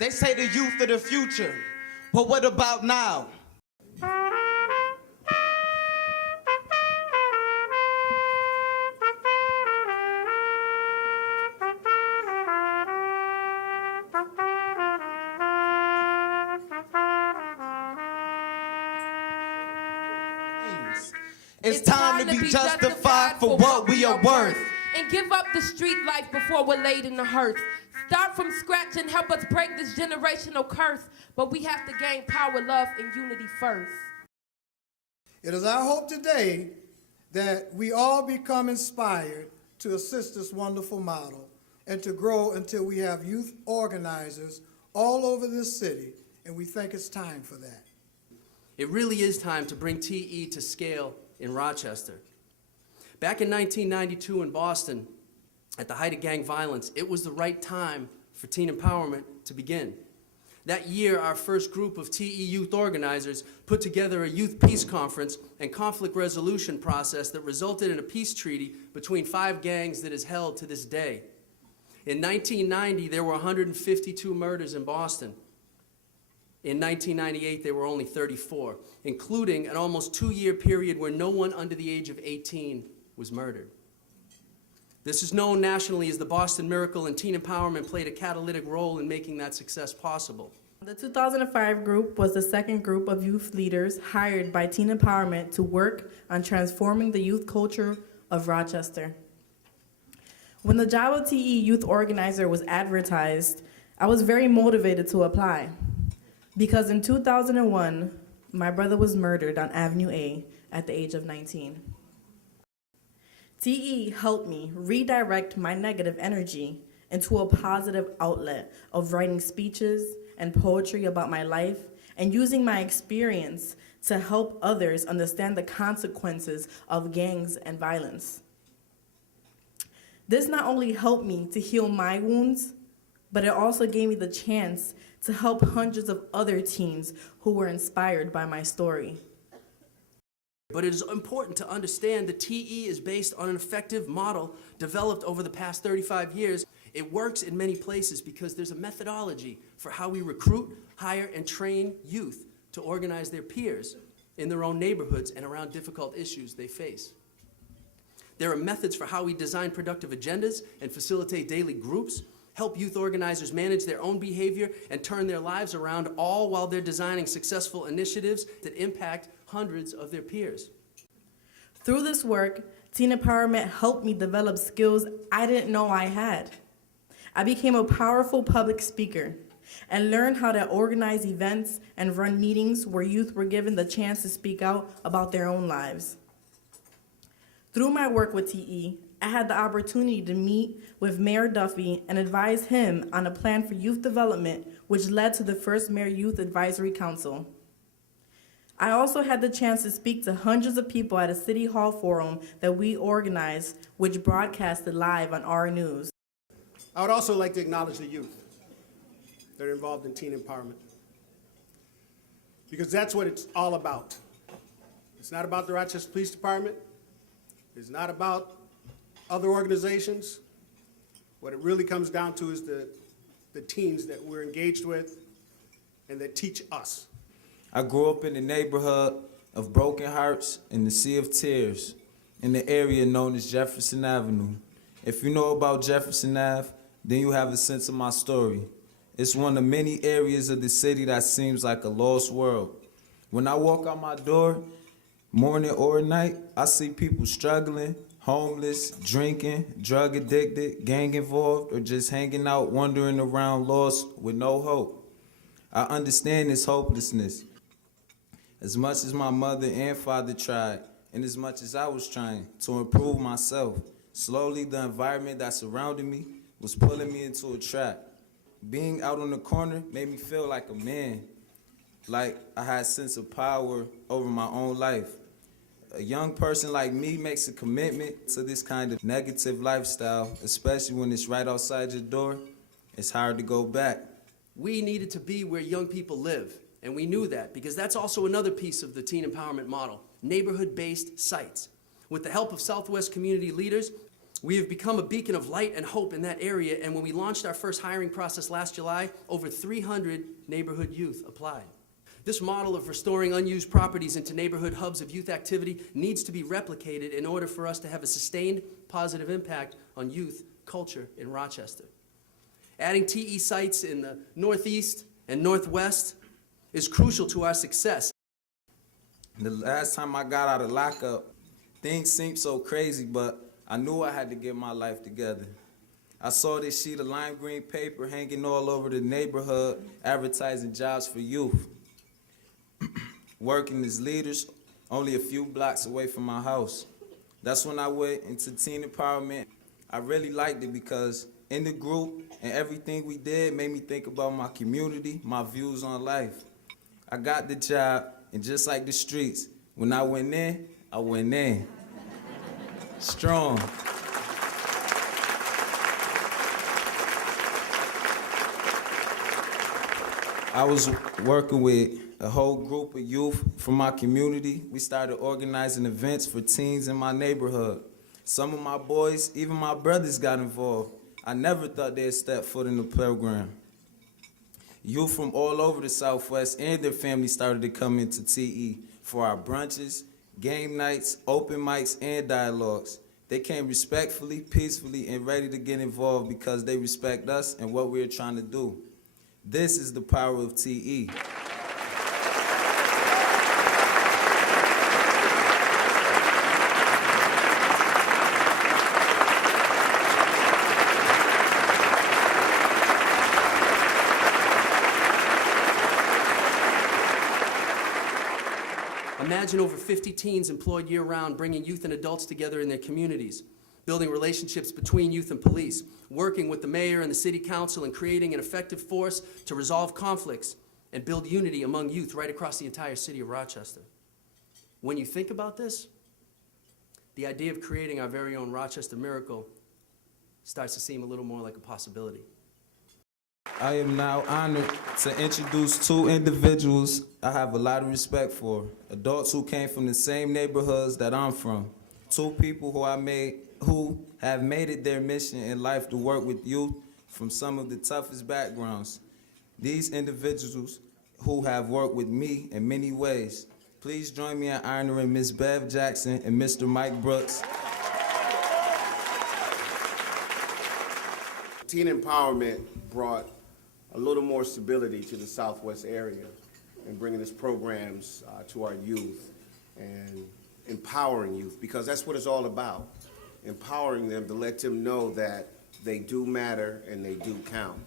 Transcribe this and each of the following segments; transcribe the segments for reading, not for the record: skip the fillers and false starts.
They say the youth of the future, but what about now? It's time to be justified for what we are worth. And give up the street life before we're laid in the hearse. Start from scratch and help us break this generational curse. But we have to gain power, love, and unity first. It is our hope today that we all become inspired to assist this wonderful model and to grow until we have youth organizers all over this city, and we think it's time for that. It really is time to bring TE to scale in Rochester. Back in 1992 in Boston, at the height of gang violence, it was the right time for teen empowerment to begin. That year, our first group of TE youth organizers put together a youth peace conference and conflict resolution process that resulted in a peace treaty between 5 gangs that is held to this day. In 1990, there were 152 murders in Boston. In 1998, there were only 34, including an almost 2-year period where no one under the age of 18 was murdered. This is known nationally as the Boston Miracle, and teen empowerment played a catalytic role in making that success possible. The 2005 group was the second group of youth leaders hired by Teen Empowerment to work on transforming the youth culture of Rochester. When the job of TE Youth Organizer was advertised, I was very motivated to apply. Because in 2001, my brother was murdered on Avenue A at the age of 19. TE helped me redirect my negative energy into a positive outlet of writing speeches and poetry about my life and using my experience to help others understand the consequences of gangs and violence. This not only helped me to heal my wounds, but it also gave me the chance to help hundreds of other teens who were inspired by my story. But it is important to understand that TE is based on an effective model developed over the past 35 years. It works in many places because there's a methodology for how we recruit, hire, and train youth to organize their peers in their own neighborhoods and around difficult issues they face. There are methods for how we design productive agendas and facilitate daily groups, help youth organizers manage their own behavior and turn their lives around, all while they're designing successful initiatives that impact hundreds of their peers. Through this work, Teen Empowerment helped me develop skills I didn't know I had. I became a powerful public speaker and learned how to organize events and run meetings where youth were given the chance to speak out about their own lives. Through my work with TE, I had the opportunity to meet with Mayor Duffy and advise him on a plan for youth development, which led to the first Mayor Youth Advisory Council. I also had the chance to speak to hundreds of people at a City Hall forum that we organized, which broadcasted live on our news. I would also like to acknowledge the youth that are involved in teen empowerment, because that's what it's all about. It's not about the Rochester Police Department. It's not about other organizations. What it really comes down to is the teens that we're engaged with and that teach us. I grew up in the neighborhood of Broken Hearts in the Sea of Tears in the area known as Jefferson Avenue. If you know about Jefferson Ave, then you have a sense of my story. It's one of many areas of the city that seems like a lost world. When I walk out my door, morning or night, I see people struggling, homeless, drinking, drug addicted, gang involved, or just hanging out, wandering around lost with no hope. I understand this hopelessness. As much as my mother and father tried, and as much as I was trying to improve myself, slowly the environment that surrounded me was pulling me into a trap. Being out on the corner made me feel like a man, like I had a sense of power over my own life. A young person like me makes a commitment to this kind of negative lifestyle, especially when it's right outside your door. It's hard to go back. We needed to be where young people live, and we knew that because that's also another piece of the teen empowerment model, neighborhood-based sites. With the help of Southwest community leaders, We have become a beacon of light and hope in that area, and when we launched our first hiring process last July, over 300 neighborhood youth applied. This model of restoring unused properties into neighborhood hubs of youth activity needs to be replicated in order for us to have a sustained positive impact on youth culture in Rochester. Adding TE sites in the Northeast and Northwest is crucial to our success. The last time I got out of lockup, things seemed so crazy, but I knew I had to get my life together. I saw this sheet of lime green paper hanging all over the neighborhood, advertising jobs for youth. Working as leaders only a few blocks away from my house. That's when I went into teen empowerment. I really liked it because in the group and everything we did made me think about my community, my views on life. I got the job, and just like the streets, when I went in, I went in. Strong. I was working with a whole group of youth from my community. We started organizing events for teens in my neighborhood. Some of my boys, even my brothers, got involved. I never thought they'd step foot in the program. Youth from all over the Southwest and their families started to come into TE for our brunches, game nights, open mics, and dialogues. They came respectfully, peacefully, and ready to get involved because they respect us and what we're trying to do. This is the power of TE. Imagine over 50 teens employed year-round, bringing youth and adults together in their communities, building relationships between youth and police, working with the mayor and the city council, and creating an effective force to resolve conflicts and build unity among youth right across the entire city of Rochester. When you think about this, the idea of creating our very own Rochester miracle starts to seem a little more like a possibility. I am now honored to introduce two individuals I have a lot of respect for, adults who came from the same neighborhoods that I'm from, two people who have made it their mission in life to work with youth from some of the toughest backgrounds. These individuals who have worked with me in many ways. Please join me in honoring Ms. Bev Jackson and Mr. Mike Brooks. Teen empowerment brought a little more stability to the Southwest area and bringing its programs to our youth and empowering youth, because that's what it's all about. Empowering them to let them know that they do matter and they do count.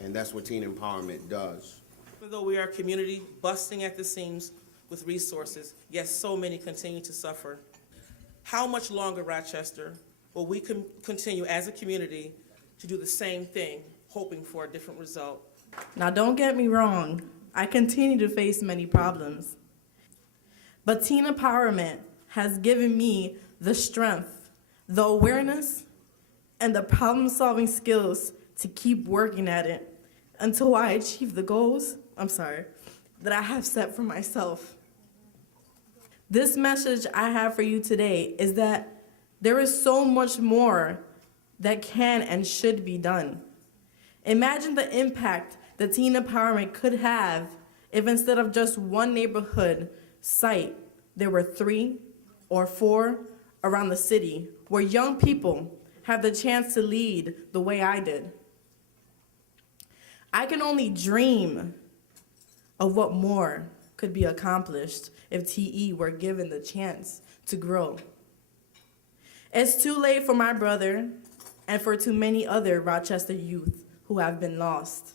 And that's what teen empowerment does. Even though we are a community busting at the seams with resources, yet so many continue to suffer. How much longer, Rochester, will we continue as a community to do the same thing, hoping for a different result? Now, don't get me wrong, I continue to face many problems. But teen empowerment has given me the strength, the awareness, and the problem-solving skills to keep working at it until I achieve the goals, that I have set for myself. This message I have for you today is that there is so much more that can and should be done. Imagine the impact that teen empowerment could have if instead of just one neighborhood site, there were 3 or 4 around the city where young people have the chance to lead the way I did. I can only dream of what more could be accomplished if TE were given the chance to grow. It's too late for my brother and for too many other Rochester youth who have been lost.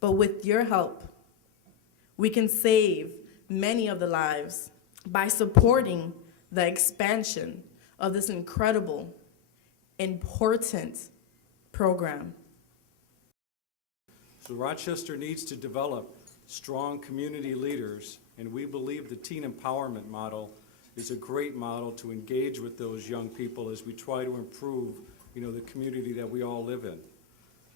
But with your help, we can save many of the lives by supporting the expansion of this incredible, important program. So Rochester needs to develop strong community leaders, and we believe the teen empowerment model is a great model to engage with those young people as we try to improve, the community that we all live in.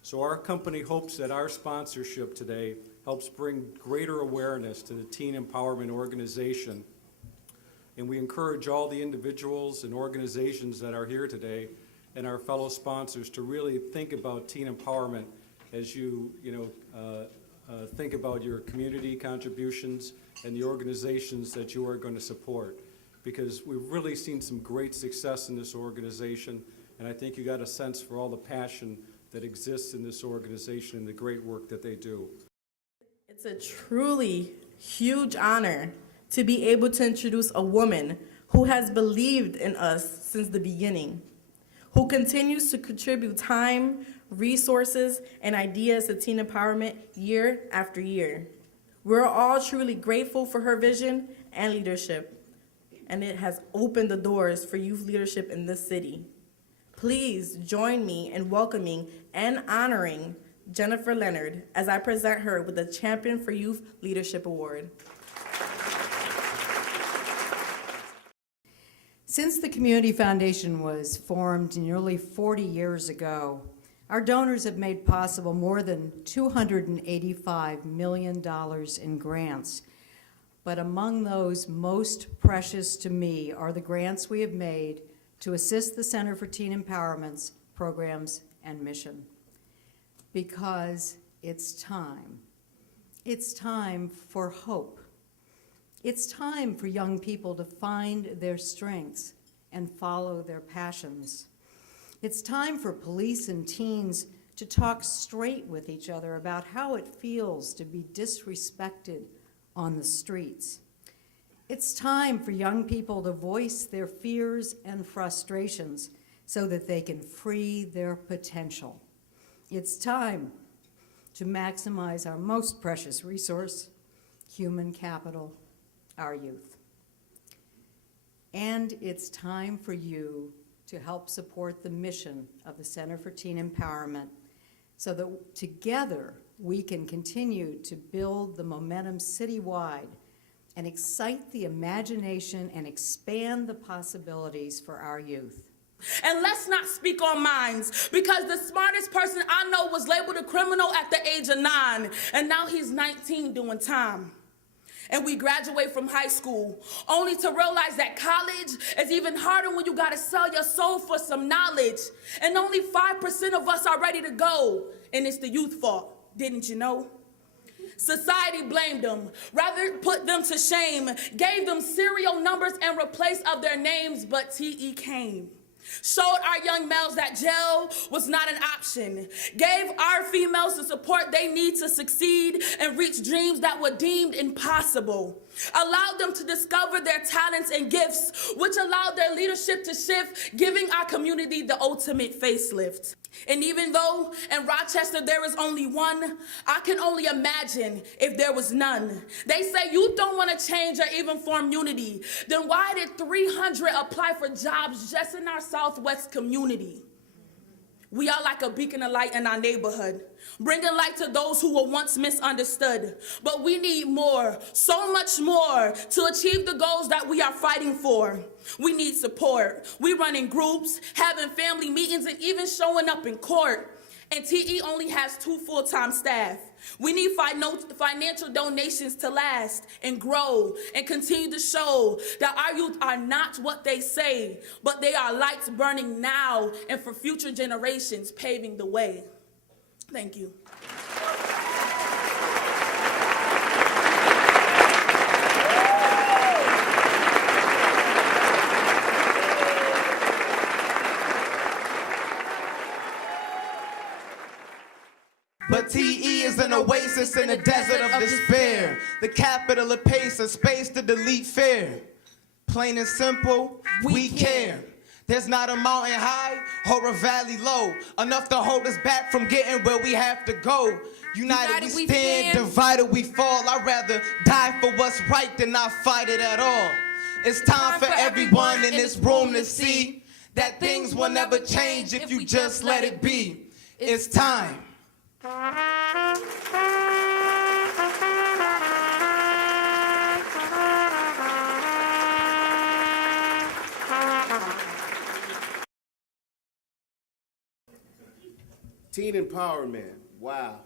So our company hopes that our sponsorship today helps bring greater awareness to the Teen Empowerment Organization And we encourage all the individuals and organizations that are here today and our fellow sponsors to really think about teen empowerment as you think about your community contributions and the organizations that you are going to support. Because we've really seen some great success in this organization, and I think you got a sense for all the passion that exists in this organization and the great work that they do. It's a truly huge honor to be able to introduce a woman who has believed in us since the beginning, who continues to contribute time, resources, and ideas to teen empowerment year after year. We're all truly grateful for her vision and leadership, and it has opened the doors for youth leadership in this city. Please join me in welcoming and honoring Jennifer Leonard as I present her with the Champion for Youth Leadership Award. Since the Community Foundation was formed nearly 40 years ago, our donors have made possible more than $285 million in grants. But among those most precious to me are the grants we have made to assist the Center for Teen Empowerment's programs and mission. Because it's time. It's time for hope. It's time for young people to find their strengths and follow their passions. It's time for police and teens to talk straight with each other about how it feels to be disrespected on the streets. It's time for young people to voice their fears and frustrations so that they can free their potential. It's time to maximize our most precious resource, human capital, our youth. And it's time for you to help support the mission of the Center for Teen Empowerment so that together we can continue to build the momentum citywide and excite the imagination and expand the possibilities for our youth. And let's not speak on minds, because the smartest person I know was labeled a criminal at the age of 9, and now he's 19 doing time. And we graduate from high school only to realize that college is even harder when you gotta sell your soul for some knowledge. And only 5% of us are ready to go, and it's the youth fault, didn't you know? Society blamed them, rather put them to shame, gave them serial numbers and replaced of their names, but TE came. Showed our young males that jail was not an option. Gave our females the support they need to succeed and reach dreams that were deemed impossible. Allowed them to discover their talents and gifts, which allowed their leadership to shift, giving our community the ultimate facelift. And even though in Rochester there is only one, I can only imagine if there was none. They say youth don't want to change or even form unity. Then why did 300 apply for jobs just in our Southwest community? We are like a beacon of light in our neighborhood, bringing light to those who were once misunderstood. But we need more, so much more, to achieve the goals that we are fighting for. We need support. We run in groups, having family meetings, and even showing up in court. And TE only has 2 full-time staff. We need financial donations to last and grow and continue to show that our youth are not what they say, but they are lights burning now and for future generations paving the way. Thank you. But TE is an oasis in a desert of despair. The capital of pace, a space to delete fear. Plain and simple, we care. There's not a mountain high or a valley low, enough to hold us back from getting where we have to go. United we stand, divided we fall. I'd rather die for what's right than not fight it at all. It's time for everyone in this room to see that things will never change if you just let it be. It's time. Teen empowerment, wow.